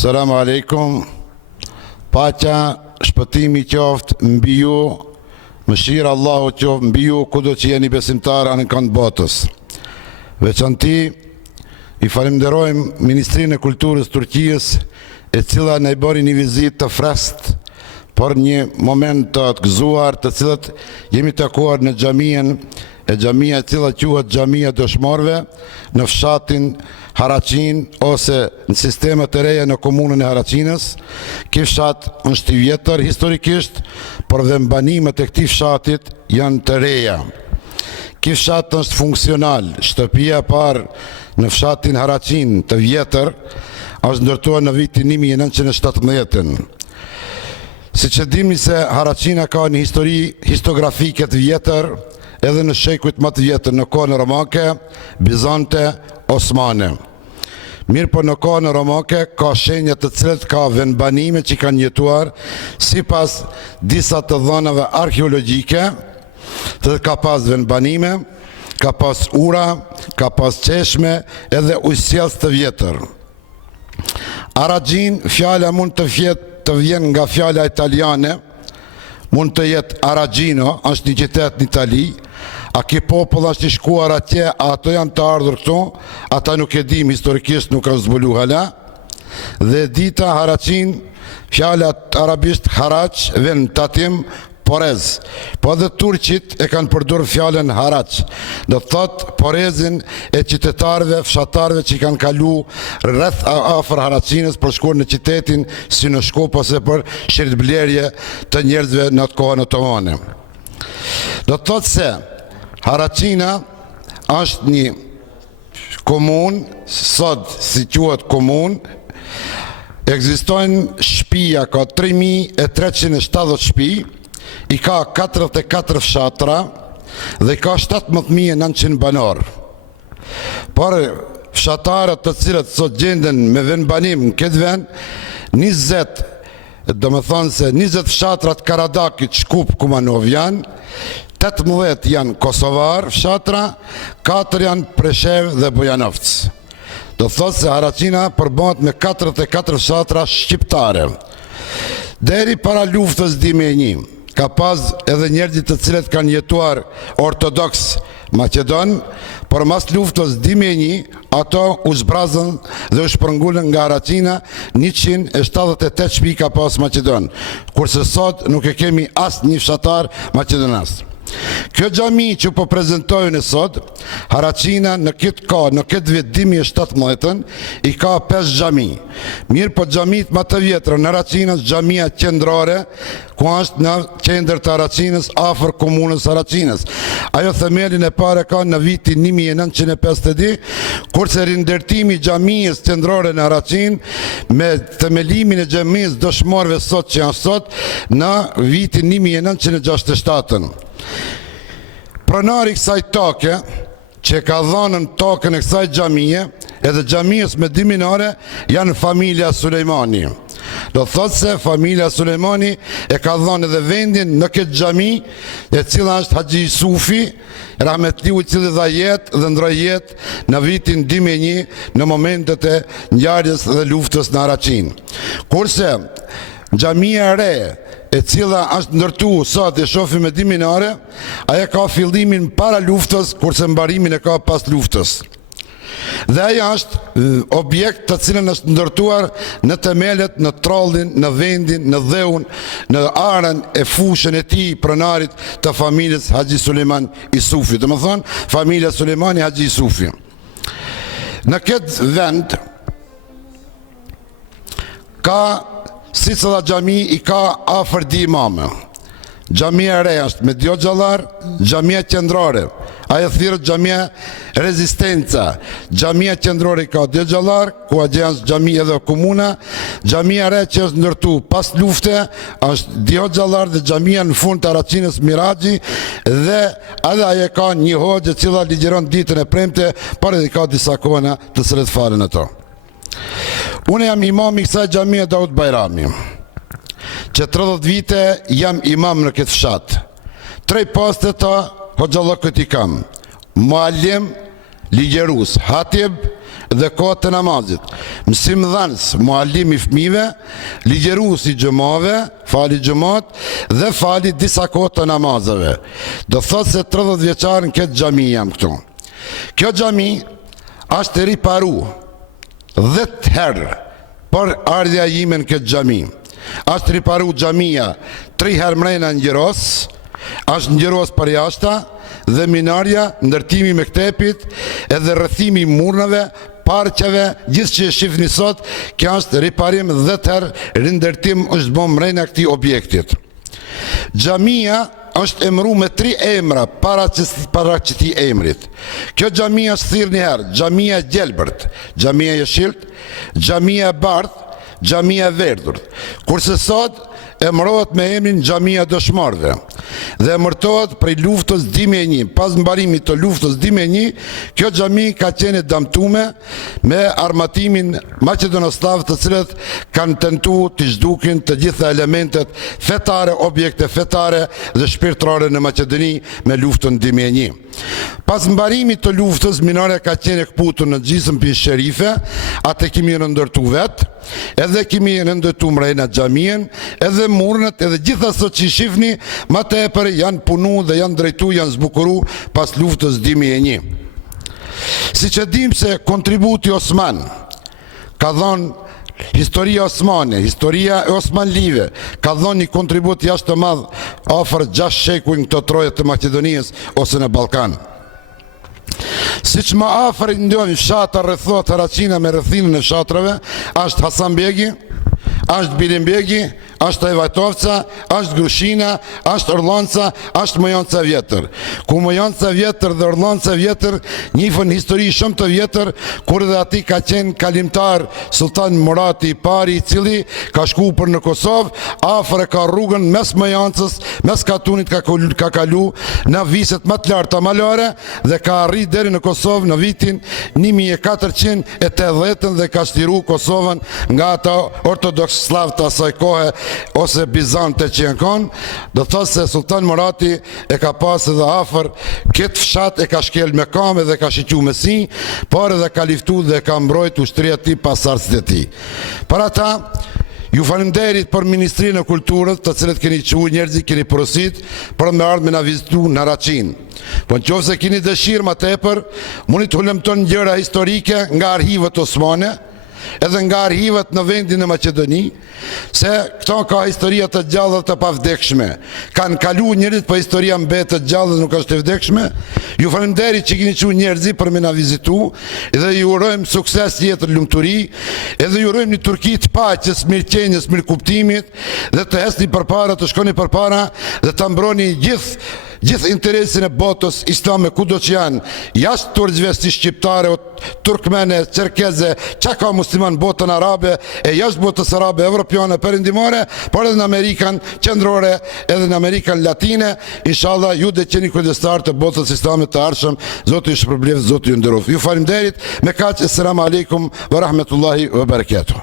Salamu alaikum. Paqja, shpëtimi qoftë mbi ju, mëshira Allahu qoftë mbi ju kudo që jeni besimtar anë kënd botës. Veçanti i falenderojmë Ministrinë e Kulturës Turqisë, e cila na i bëri një vizitë të freskët për një moment të gëzuar, të cilët jemi takuar në xhamien e xhamia e cila quhet Xhamia Dëshmorëve në fshatin Haraqin ose në sistemet e reja në komunën e Haraqinës. Ky fshat është i vjetër historikisht, por dhe mbanimet e këtij fshatit janë të reja. Ky fshat është funksional. Shtëpia e parë në fshatin Haraqin të vjetër është ndërtuar në vitin 1917. Siç e dimi se Haraqina ka një histori historiografike të vjetër edhe në shekujt më të vjetër në kohën romake, bizante, osmane. Mirë po në kohën romake ka shenja të cilët ka vendbanime që kanë jetuar sipas disa të dhënave arkeologjike, të ka pas vendbanime, ka pas ura, ka pas çeshme edhe ujësjellës të vjetër. Araqin, fjala mund të vjen nga fjala italiane, mund të jetë Aragino, është një qytet në Itali. A ky popull është i shkuar atje, a ato janë të ardhur këtu, ata nuk e dim, historikisht nuk ka zbulu hala. Dhe dita Haraqin, fjala arabisht Haraq, vjen tatim, porez. Po dhe turqit e kanë përdorur fjalën Haraq. Do thot porezin e qytetarëve, fshatarëve që kanë kalu rreth afër Haraqinës për shkuar në qytetin si në Shkup ose për shërblerje të njerëzve në atë kohën otomane. Do thot se Haraqina është një komunë, sot si quhet komunë, ekzistojnë shtëpia, ka 3370 shtëpi, i ka 44 fshatra dhe i ka 17.900 banor. Por fshatarët të cilët sot gjenden me vendbanim në këtë vend, 20 fshatrat Karadakit, Shkup, Kumanov janë, 18 janë Kosovar fshatra, 4 janë Preshev dhe Bujanovc. Do thotë se Haraqina përbëhet me 44 fshatra shqiptare. Deri para luftës dime 1, ka pas edhe njerëzit të cilët kanë jetuar ortodoks Macedon, por mas luftës dime 1, ato u zbrazën dhe u shpërngullën nga Haraqina, 178 shtëpi ka pas Macedon, kurse sot nuk e kemi as një fshatar macedonas. Kjo xhami që po prezantojnë sot, Haraqina në këtë vit 2017 i ka 5 xhami. Mirë po xhamit më të vjetra në Haraqinës, xhamia qendrore, ku është në qendër të Haraqinës, afër komunës Haraqinës. Ajo themelin e parë ka në vitin 1950, kurse rindërtimi i xhamisë qendrore në Haraqin me themelimin e xhamisë Dëshmorëve sot që janë sot në vitin 1967. Pronari kësaj toke, që ka dhënën tokën e kësaj xhamie, edhe xhamisë me diminore, janë familja Sulejmani. Do thotë se familja Sulejmani e ka dhënë edhe vendin në këtë xhami, e cila është Haxhi Sufi, rahmetliu i cili dha jetë dhe ndroi jetë në vitin 2001 në momentet e ngjarjes dhe luftës në Haraqin. Kurse xhamia e re, e cila është ndërtu sot e shohim me diminare, aja ka fillimin para luftës, kurse mbarimin e ka pas luftës. Dhe aja është objekt të cilën është ndërtuar në temelet, në trollin, në vendin, në dheun, në arën e fushën e tij pronarit të familjes Haxhi Sulejman Isufi. Do të thonë, familja Sulejmani Haxhi Isufi. Në këtë vend ka si cila xhami i ka afër di imame. Xhamia e re është me dio xhallar, xhamia qendrore, ajo thirrët xhamia Rezistenca. Xhamia qendrore ka dio xhallar, ku agjencë xhami edhe komuna. Xhamia e re që është ndërtu pas lufte është dio xhallar dhe xhamia në fund të Haraqinës Miraxhi, dhe edhe ajo ka një hoxhë e cila ligjeron ditën e premte, por edhe ka disa kona të cilët falen ato. Unë jam imam i kësaj xhamie Daud Bajrami, që 30 vite jam imam në këtë fshat. 3 poste të hoxhallokët i kam: muallim, ligjerus, hatib dhe kohët të namazit. Mësim dhënës, muallim i fëmijëve, ligjerues i xhamave, fali xhamat dhe fali disa kohë të namazeve. Do thotë se 30 vjeçar në këtë xhami jam këtu. Kjo xhami është e riparu 10 herë për ardhja ime në këtë xhami. Është riparu xhamia 3 herë mrena ngjëros, është ngjëros për jashta dhe minarja, ndërtimi me ktepit edhe rrëthimi i murnave, parqeve, gjithë që e shifni sot, kjo është riparim 10 herë rindërtim është bën mrena këtij objektit. Xhamia është emru me 3 emra para këtij emrit. Kjo xhamia është thirrë një herë, xhamia Gjelbërt, xhamia Jeshilt, xhamia Bardh, xhamia Verdhur. Kurse sot emërohet me emrin xhamia Dëshmorëve dhe emërtohet prej luftës Dimi e 1. Pas mbarimit të luftës Dimi e 1, kjo xhami ka qenë damtume me armatimin maqedonoslav, të cilët kanë tentuar të zhdukin të gjitha elementet fetare, objekte fetare dhe shpirtërore në Maqedoni me luftën Dimi e 1. Pas mbarimit të luftës, minarja ka qenë e kputur në gjysmë pin sherife, atë kemi rëndërtu vetë, edhe kemi rëndërtu mrejna xhamien, edhe murnet, edhe gjitha sot që i shifni, ma tepër janë punu dhe janë drejtu, janë zbukuru pas luftës Dimi e 1. Si që dim se kontributi Osman ka dhonë historia osmane, historia e Osmanlive, ka dhonë një kontribut jashtë të madh afër 6 shekuj në të trojet të Maqedonisë ose në Ballkan. Siç më afër i ndojmë fshatra rrethot Haracina me rrethinën e fshatrave, është Hasanbegi, është Bilimbegi, është Ajvatovca, është Grushina, është Orllonca, është Mojonca Vjetër. Ku Mojonca Vjetër dhe Orllonca Vjetër njihën histori shumë të vjetër, kur edhe ati ka qenë kalimtar Sultan Murati i pari, i cili ka shku për në Kosovë, afër e ka rrugën mes Mojoncës, mes Katunit ka kalu në viset më të larta malare dhe ka arrit deri në Kosovë në vitin 1480 dhe ka shtiru Kosovën nga ata ortodoks slav të asaj kohe ose Bizante që janë konë. Do të thosë se Sultan Murati e ka pas edhe afër këtë fshat, e ka shkel me kamë dhe ka shiqu me si, por edhe ka liftu dhe ka mbrojt ushtria ti pas arsit e ti. Për ata, ju faleminderit për Ministrinë e Kulturës, të cilët keni qu njerëzit, keni porosit për me ardhë me na vizitu në Haracin. Po në qoftë se keni dëshirë më tepër, mundi të hulumton gjëra historike nga arhivet osmane, edhe nga arhivet në vendin e Maqedoni, se këto ka historia të gjallë dhe të pavdekshme. Kanë kalu njerëzit, po historia mbet të gjallë dhe nuk është të vdekshme. Ju faleminderit që keni qenë njerëzit për me na vizitu, dhe ju urojmë sukses, jetër, lumturi, edhe ju urojmë një Turqi të paqes, mirëqenies, mirëkuptimit, dhe të hesni përpara, të shkoni përpara dhe të mbroni gjithë interesin e botës islame kudo që janë, jashtë turqëve si shqiptare, turkmene, cerkeze, që ka musliman botën arabe, e jashtë botës arabe, evropiane, perindimore, por edhe në Amerikan qendrore, edhe në Amerikan latine. Inshallah, ju dhe qeni kujdestar të botës islame të arshëm, Zotë ju shpërbleft, Zotë ju ndërof. Ju faleminderit, me kaq, assalamu alaikum wa rahmetullahi wa barakatuh.